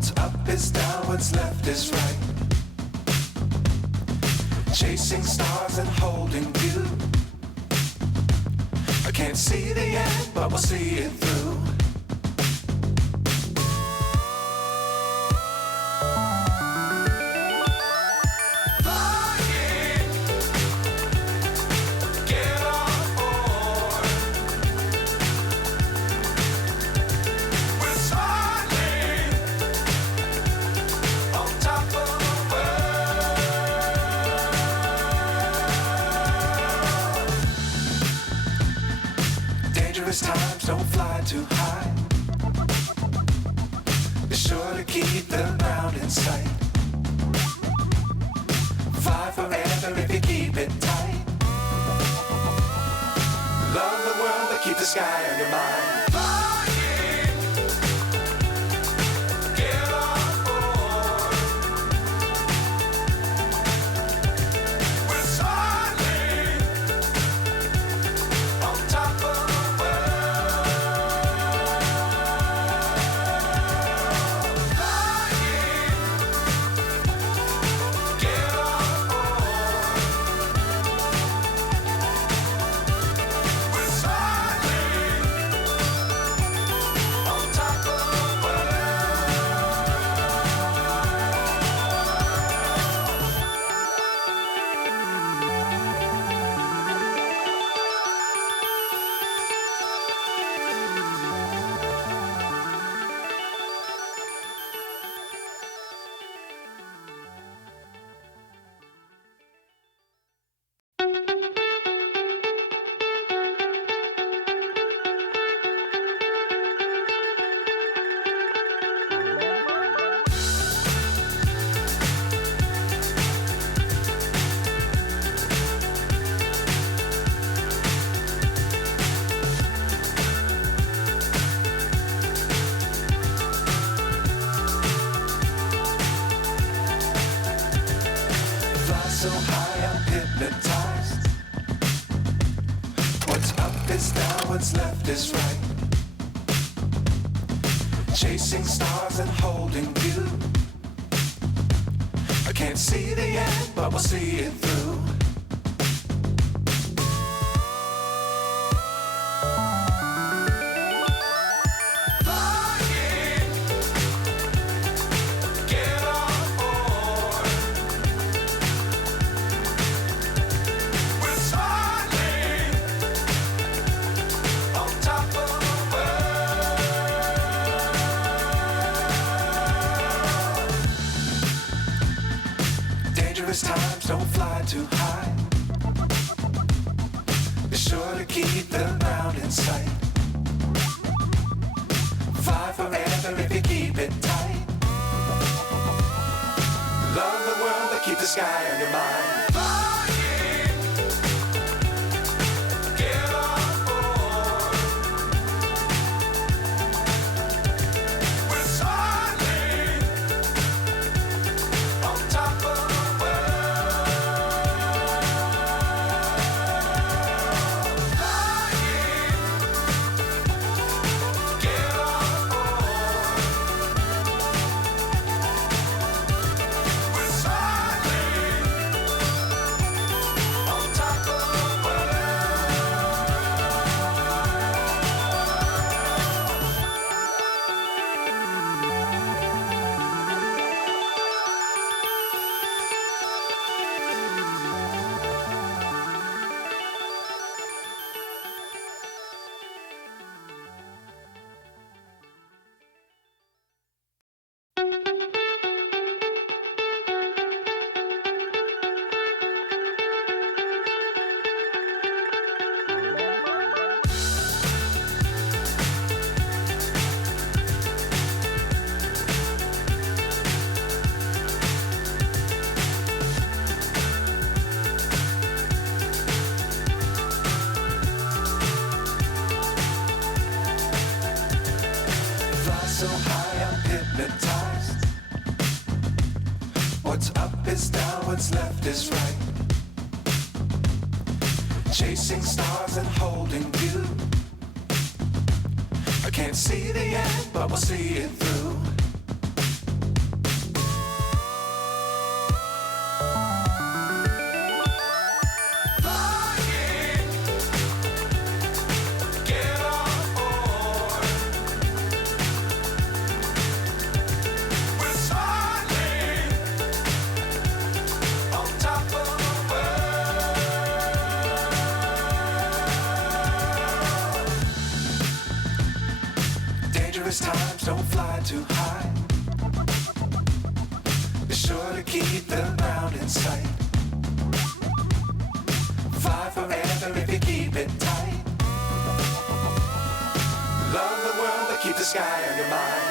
What's up is down, what's left is right. Chasing stars and holding you. I can't see the end, but we'll see it through. Times don't fly too high. Be sure to keep the ground in sight. Fly forever if you keep it tight. Love the world but keep the sky on your mind. So high I'm hypnotized. What's up is down, what's left is right. Chasing stars and holding you. I can't see the end, but we'll see it through. Times don't fly too high. Be sure to keep the ground in sight. Fly forever if you keep it tight. Love the world but keep the sky on your mind. So high I'm hypnotized. What's up is down, what's left is right. Chasing stars and holding you. I can't see the end, but we'll see it through. times, don't fly too high. Be sure to keep the ground in sight. Fly forever if you keep it tight. Love the world, but keep the sky on your mind.